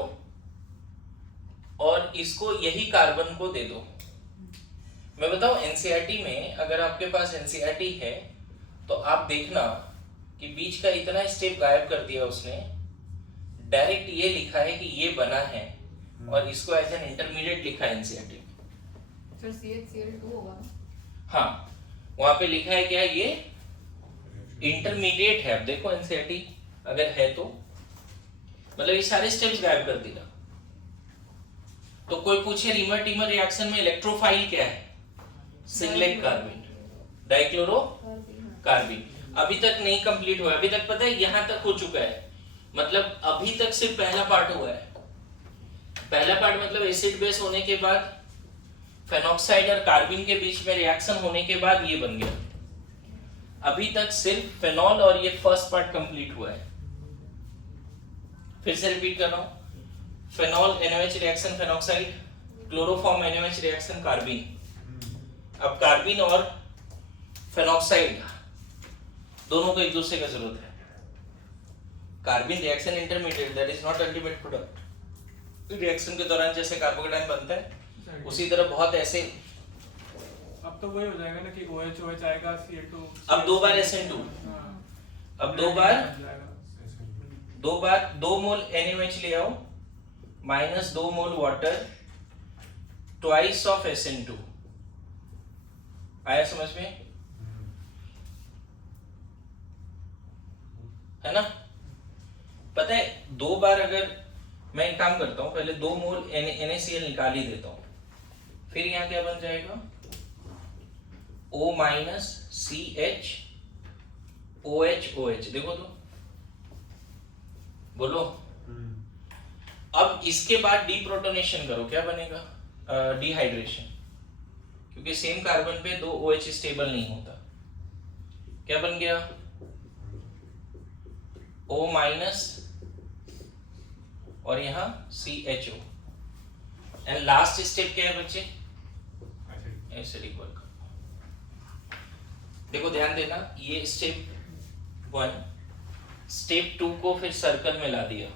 और इसको यही कार्बन को दे दो, मैं बताऊं एनसीईआरटी में, अगर आपके पास एनसीईआरटी है तो आप देखना कि बीच का इतना स्टेप गायब कर दिया उसने, डायरेक्ट ये लिखा है कि ये बना है और इसको एज एन इंटरमीडिएट लिखा है एनसीईआरटी में। फिर CH Cl2 होगा ना? हाँ, वहां पे लिखा है क्या, ये इंटरमीडिएट है। अब देखो एनसीईआरटी अगर है तो मतलब ये सारे स्टेप्स गायब कर दिया। तो कोई पूछे रीमर टीमर रिएक्शन में इलेक्ट्रोफाइल क्या है, सिंगलेट कार्बिन, डाइक्लोरो कार्बिन। अभी तक नहीं कंप्लीट हुआ, अभी तक पता है यहां तक हो चुका है, मतलब अभी तक सिर्फ पहला पार्ट हुआ है। पहला पार्ट मतलब एसिड बेस होने के बाद फेनॉक्साइड और कार्बिन के बीच में रिएक्शन होने के बाद ये बन गया। अभी तक सिर्फ फेनॉल और ये फर्स्ट पार्ट कंप्लीट हुआ है। फिर से रिपीट कर रहा हूं, phenol NaOH reaction phenoxide, chloroform NaOH reaction carbene. अब कार्बिन और फेनॉक्साइड दोनों को एक दूसरे का जरूरत है। Carbene reaction intermediate, that is not ultimate product. Reaction के दौरान जैसे कार्बोकेटाइन बनता है उसी तरह बहुत ऐसे। अब तो वही हो जाएगा ना कि OH आएगा, Cl2 अब 2 बार SN2, अब 2 बार 2 मोल NaOH ले आओ minus 2 mole water, twice of SN2। आया समझ में, है ना? पता है 2 बार, अगर मैं एक काम करता हूं, पहले 2 मोल NaCl निकाल ही देता हूं, फिर यहां क्या बन जाएगा, O माइनस CH OH। देखो तो, बोलो। अब इसके बाद डीप्रोटोनेशन करो, क्या बनेगा, डिहाइड्रेशन, क्योंकि सेम कार्बन पे 2 OH स्टेबल नहीं होता। क्या बन गया, O माइनस और यहां CHO। एंड लास्ट स्टेप क्या है बच्चे, एसिड इक्वल का। देखो ध्यान देना, ये स्टेप 1, स्टेप 2 को फिर सर्कल में ला दिया,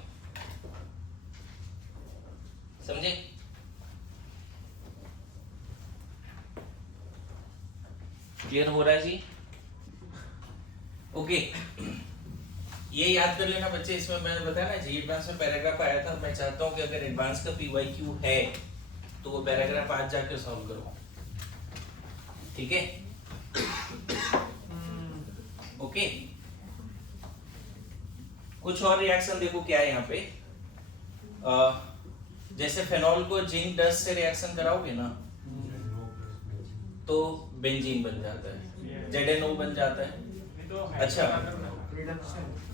समझे? क्लियर हो रहा है जी? ओके, ये याद कर लेना बच्चे। इसमें मैंने बताया ना जी, एडवांस में पैराग्राफ आया था। मैं चाहता हूं कि अगर एडवांस का PYQ है तो वो पैराग्राफ आज जाके सॉल्व करो, ठीक है? ओके, कुछ और रिएक्शन देखो क्या है यहाँ पे। जैसे फेनॉल को जिंक डस्ट से रिएक्शन कराओगे ना तो बेंजीन बन जाता है, ZNO बन जाता है। अच्छा,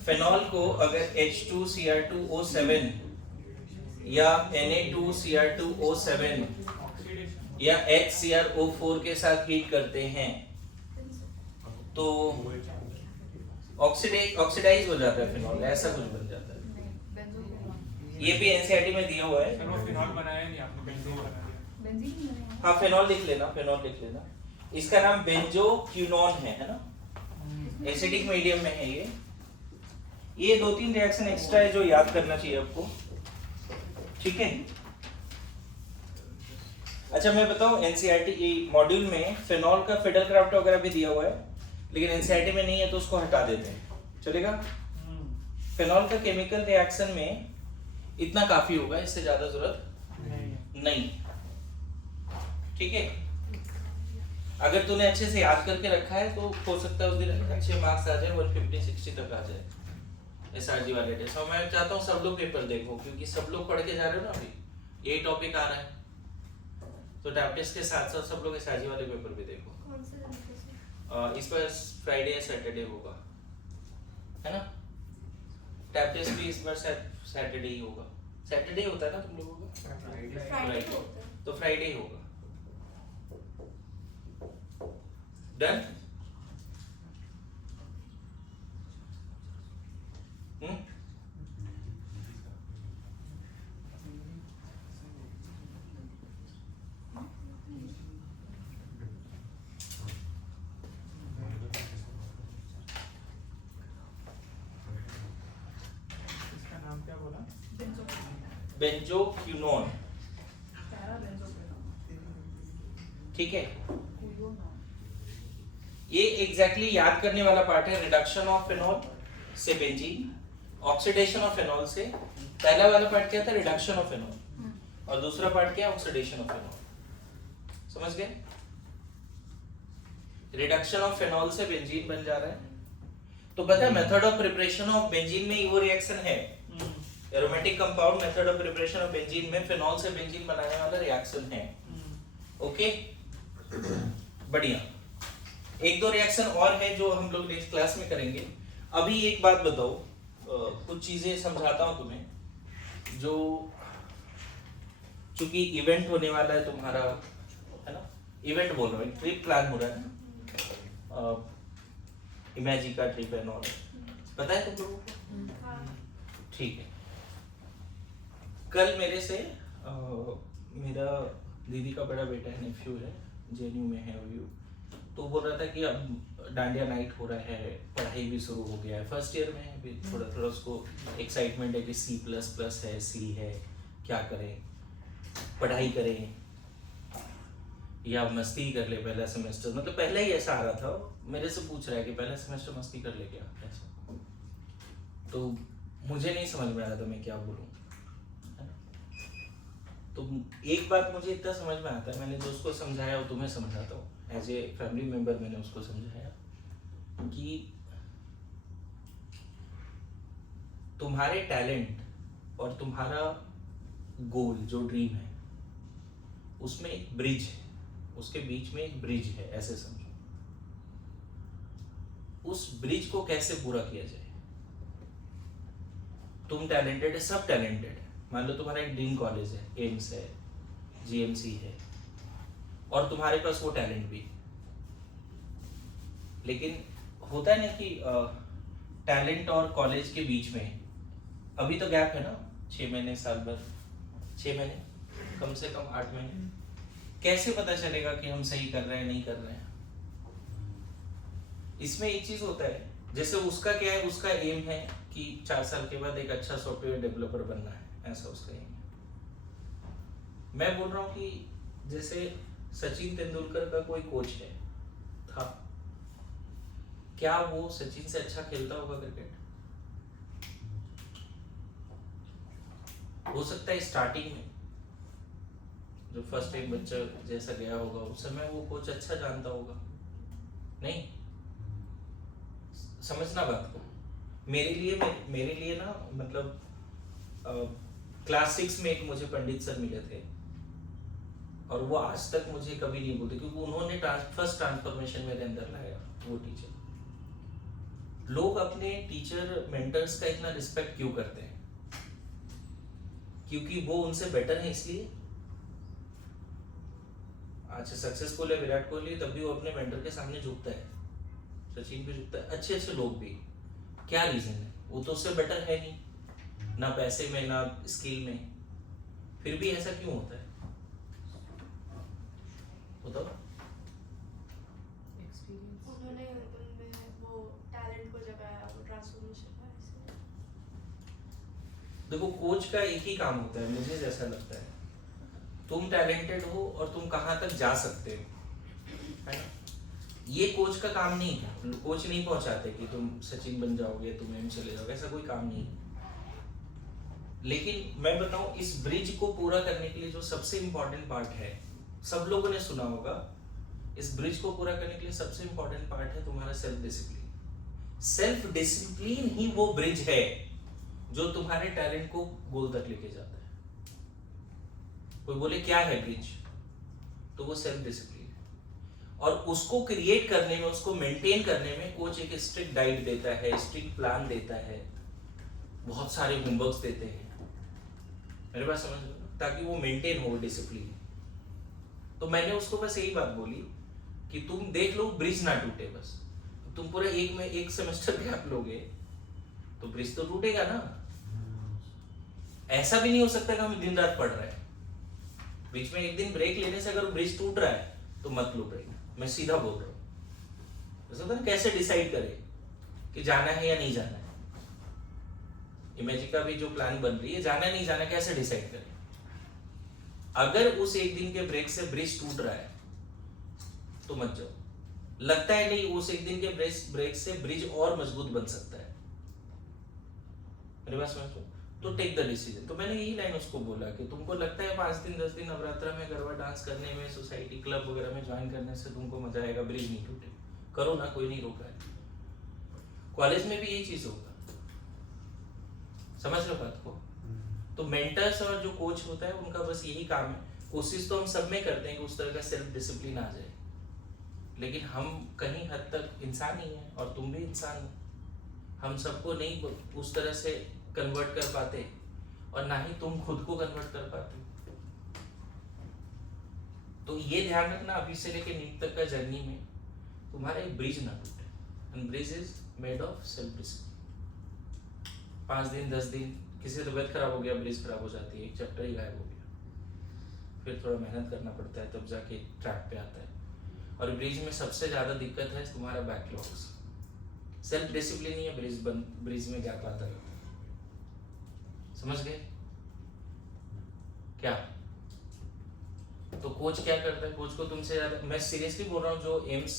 फेनॉल को अगर H2Cr2O7 या Na2Cr2O7 या HCrO4 के साथ हीट करते हैं तो ऑक्सीडाइज हो जाता है फेनॉल, ऐसा कुछ बन जाता है। ये भी एनसीईआरटी में दिया हुआ है। फेनॉल बनाया नहीं आपने, बेंजीन बना दिया। बेंजीन बनाया। हाँ, फेनॉल लिख लेना, फेनॉल लिख लेना। इसका नाम बेंजोक्विनोन है ना? एसिडिक मीडियम में है ये। 2-3 रिएक्शन एक्स्ट्रा है जो याद करना चाहिए आपको, ठीक है? अच्छा, मैं बताऊं एनसीईआरटी मॉड्यूल में फेनॉल का फिडलक्राफ्ट वगैरह भी दिया हुआ है, लेकिन एनसीईआरटी में नहीं है तो उसको हटा देते हैं, चलेगा? फेनॉल का केमिकल रिएक्शन में इतना काफी होगा, इससे ज्यादा जरूरत नहीं, ठीक है? अगर तूने अच्छे से याद करके रखा है तो हो सकता है उस दिन अच्छे मार्क्स आ जाए, 150-60 तक आ जाए एसआरजी वाले टेस्ट। और मैं चाहता हूँ सब लोग पेपर देखो, क्योंकि सब लोग पढ़ के जा रहे हो ना, अभी यही टॉपिक आ रहा है, तो टैब टेस्ट के साथ साथ सब लोग एसआरजी वाले पेपर भी देखो। कौन से दिन से? इस बार फ्राइडे या सैटरडे होगा, है ना? टैब टेस्ट भी इस बार सैटरडे ही होगा। सैटरडे होता है ना तुम लोगों का? फ्राइडे को होता है। तो फ्राइडे ही होगा। डन? इसका नाम क्या बोला? बेंजोक्विनोन। Para benzoquinone. ठीक है, कुयो ना ये एग्जैक्टली याद करने वाला पार्ट है। रिडक्शन ऑफ फिनॉल से बेंजीन, ऑक्सीडेशन ऑफ फिनॉल से। पहला वाला पार्ट क्या था? रिडक्शन ऑफ फिनॉल, और दूसरा पार्ट क्या है? Oxidation of phenol. समझ गए? रिडक्शन ऑफ फिनॉल से बेंजीन बन जा रहा है। तो पता है method of preparation of benzene में वो रिएक्शन है। Aromatic compound method of preparation of benzene में फिनॉल से बेंजीन बनाने वाला रिएक्शन है। ओके, बढ़िया। एक दो रिएक्शन और है जो हम लोग नेक्स्ट क्लास में करेंगे। अभी एक बात बताओ, कुछ चीजें समझाता हूं तुम्हें। जो चूंकि इवेंट होने वाला है तुम्हारा, है ना? इवेंट बोल रहा हूँ, ट्रिप प्लान हो रहा है ना, इमेजिक का ट्रिप एंड ऑल, पता है तुम लोगों को? ठीक है। कल मेरे से मेरा दीदी का बड़ा बेटा है, नेफ्यू है, जेएनयू में है वो। तो बोल रहा था कि अब डांडिया नाइट हो रहा है, पढ़ाई भी शुरू हो गया है, फर्स्ट ईयर में है अभी, थोड़ा थोड़ा उसको एक्साइटमेंट है कि C++ है, C है, क्या करें, पढ़ाई करें या मस्ती कर ले पहला सेमेस्टर। मतलब पहला ही ऐसा आ रहा था, मेरे से पूछ रहा है कि पहला सेमेस्टर मस्ती कर ले क्या, ऐसा। तो मुझे नहीं समझ में आ रहा था मैं क्या बोलूं। तो एक बात मुझे इतना समझ में आता है, मैंने जो उसको समझाया वो तुम्हें समझाता हूँ। एज ए फैमिली मेंबर मैंने उसको समझाया कि तुम्हारे टैलेंट और तुम्हारा गोल जो ड्रीम है उसमें एक ब्रिज है, उसके बीच में एक ब्रिज है, ऐसे समझो। उस ब्रिज को कैसे पूरा किया जाए? तुम टैलेंटेड है, सब टैलेंटेड है। मान लो तुम्हारा एक ड्रीम कॉलेज है, एम्स है, जीएमसी है, और तुम्हारे पास वो टैलेंट भी। लेकिन होता है ना कि टैलेंट और कॉलेज के बीच में अभी तो गैप है ना, 6 महीने, साल भर, 6 महीने, कम से कम 8 महीने। कैसे पता चलेगा कि हम सही कर रहे हैं, नहीं कर रहे हैं? इसमें एक चीज होता है, जैसे उसका क्या है, उसका एम है कि 4 साल के बाद एक अच्छा सॉफ्टवेयर डेवलपर बनना है, ऐसा उसका एम है। मैं बोल रहा हूँ कि जैसे सचिन तेंदुलकर का कोई कोच है था, क्या वो सचिन से अच्छा खेलता होगा क्रिकेट? हो सकता है स्टार्टिंग में जो फर्स्ट टाइम बच्चा जैसा गया होगा उस समय वो कोच अच्छा जानता होगा, नहीं? समझना बात को। मेरे लिए ना, मतलब क्लास 6 में एक मुझे पंडित सर मिले थे, और वो आज तक मुझे कभी नहीं बोलते, क्योंकि उन्होंने फर्स्ट ट्रांसफॉर्मेशन मेरे अंदर लाया, वो टीचर। लोग अपने टीचर मेंटर्स का इतना रिस्पेक्ट क्यों करते हैं? क्योंकि वो उनसे बेटर है इसलिए। अच्छा, सक्सेसफुल है विराट कोहली, तब भी वो अपने मेंटर के सामने झुकता है, सचिन भी झुकता है, अच्छे अच्छे लोग भी। क्या रीजन है? वो तो उससे बेटर है नहीं, ना पैसे में ना स्किल में, फिर भी ऐसा क्यों होता है बताओ? उन्होंने उनमें वो टैलेंट को जगाया, वो ट्रांसफॉर्मेशन का, इसलिए। देखो, कोच का एक ही काम होता है, मुझे जैसा लगता है, तुम टैलेंटेड हो और तुम कहां तक जा सकते हो, है ना? ये कोच का काम नहीं है। कोच नहीं पहुंचाते कि तुम सचिन बन जाओगे, तुम एम चले जाओगे, ऐसा कोई काम नहीं है। लेकिन मैं बताऊं, इस ब्रिज को पूरा करने के लिए जो सबसे इंपॉर्टेंट पार्ट है, सब लोगों ने सुना होगा, इस ब्रिज को पूरा करने के लिए सबसे इंपॉर्टेंट पार्ट है तुम्हारा सेल्फ डिसिप्लिन। सेल्फ डिसिप्लिन ही वो ब्रिज है जो तुम्हारे टैलेंट को गोल तक लेके जाता है। कोई बोले क्या है ब्रिज, तो वो सेल्फ डिसिप्लिन है। और उसको क्रिएट करने में, उसको मेंटेन करने में कोच एक स्ट्रिक्ट डाइट देता है, स्ट्रिक्ट प्लान देता है, बहुत सारे होमवर्क्स देते हैं, मेरे पास समझ लो, ताकि वो मेंटेन हो डिसिप्लिन। तो मैंने उसको बस यही बात बोली कि तुम देख लो ब्रिज ना टूटे, बस तुम पूरे एक सेमेस्टर गैप लोगे तो ब्रिज तो टूटेगा ना। ऐसा भी नहीं हो सकता कि हम दिन रात पढ़ रहे हैं, बीच में एक दिन ब्रेक लेने से अगर ब्रिज टूट रहा है तो मत लो ब्रेक, मैं सीधा बोल रहा हूँ। ऐसा तो कैसे डिसाइड करे कि जाना है या नहीं जाना है? इमेजिका भी जो प्लान बन रही है, जाना नहीं जाना, कैसे डिसाइड करें? अगर उस एक दिन के ब्रेक से ब्रिज टूट रहा है तो मत जाओ। लगता है नहीं उस एक दिन के ब्रेक से ब्रिज और मजबूत बन सकता है, मेरी बात समझ लो, तो टेक द डिसीजन। तो मैंने यही लाइन उसको बोला कि तुमको लगता है 5 दिन 10 दिन नवरात्रा में गरबा डांस करने में, सोसाइटी क्लब वगैरह में ज्वाइन करने से तुमको मजा आएगा, ब्रिज नहीं टूटे, करो ना, कोई नहीं रोका है। कॉलेज में भी यही चीज होगा, समझ लो बात को। तो मेंटर्स और जो कोच होता है उनका बस यही काम है, कोशिश तो हम सब में करते हैं कि उस तरह का सेल्फ डिसिप्लिन आ जाए, लेकिन हम कहीं हद तक इंसान ही हैं और तुम भी इंसान हो, हम सबको नहीं उस तरह से कन्वर्ट कर पाते और ना ही तुम खुद को कन्वर्ट कर पाते। तो ये ध्यान रखना अभी से लेके नीट तक का जर्नी में तुम्हारा एक ब्रिज ना टूटे, and bridge is made of self discipline. 5 दिन 10 दिन किसी तबीयत खराब हो गया, ब्रिज खराब हो जाती है, एक चैप्टर ही गायब हो गया, फिर थोड़ा मेहनत करना पड़ता है तब जाके ट्रैक पे आता है। और ब्रिज में सबसे ज्यादा दिक्कत है तुम्हारा बैकलॉग्स, सेल्फ डिसिप्लिन ही है ब्रिज में गैप आता है, समझ गए क्या? तो कोच क्या करता है, कोच को तुमसे ज्यादा, मैं सीरियसली बोल रहा हूँ, जो एम्स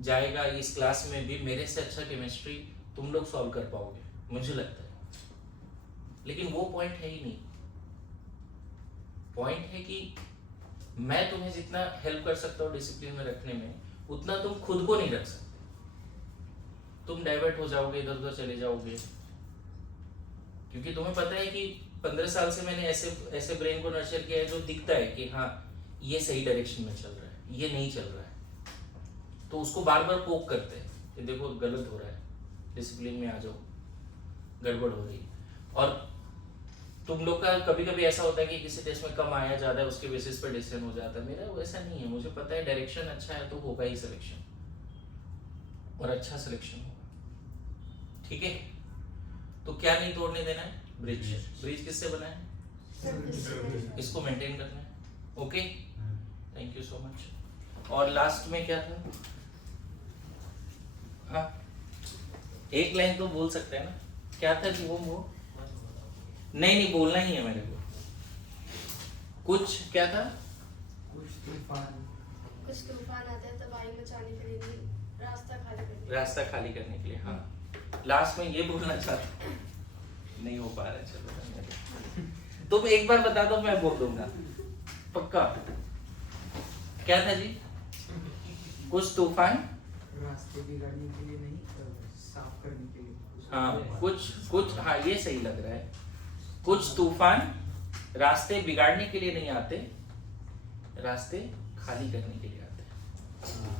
जाएगा इस क्लास में भी मेरे से अच्छा केमिस्ट्री तुम लोग सॉल्व कर पाओगे मुझे लगता है, लेकिन वो पॉइंट है ही नहीं। पॉइंट है कि मैं तुम्हें जितना हेल्प कर सकता हूँ डिसिप्लिन में रखने में, उतना तुम खुद को नहीं रख सकते, तुम डाइवर्ट हो जाओगे, इधर उधर चले जाओगे, क्योंकि तुम्हें पता है कि 15 साल से मैंने ऐसे ब्रेन को नर्चर किया है जो दिखता है कि हाँ ये सही डायरेक्शन में चल रहा है, ये नहीं चल रहा है, तो उसको बार बार पोक करते हैं कि देखो गलत हो रहा है, डिसिप्लिन में आ जाओ, गड़बड़ हो रही है। और तुम लोग का कभी कभी ऐसा होता है कि किसी टेस्ट में कम आया ज्यादा है, उसके बेसिस पर डिसीजन हो जाता है, मेरा वैसा नहीं है, मुझे पता है डायरेक्शन अच्छा है तो होगा ही सिलेक्शन, और अच्छा सिलेक्शन होगा, ठीक है। तो क्या नहीं तोड़ने देना है, ब्रिज। ब्रिज किससे बना है, सेल्फ डिसिप्लिन। इसको मेंटेन करना है, okay, thank you so much. और लास्ट में क्या था, हाँ एक लाइन तो बोल सकते हैं ना, क्या था कि वो नहीं बोलना ही है मेरे को, कुछ क्या था, कुछ तूफान आता है तबाही मचाने के लिए नहीं, रास्ता खाली करने के लिए, हाँ। लास्ट में ये बोलना चाहता हूँ, नहीं हो पा रहा है, चलो तुम एक बार बता दो, मैं बोल दूंगा पक्का। क्या था जी, कुछ तूफान रास्ते बिगाड़ने के लिए नहीं, साफ करने के लिए। हाँ कुछ हाँ ये सही लग रहा है, कुछ तूफान रास्ते बिगाड़ने के लिए नहीं आते, रास्ते खाली करने के लिए आते हैं।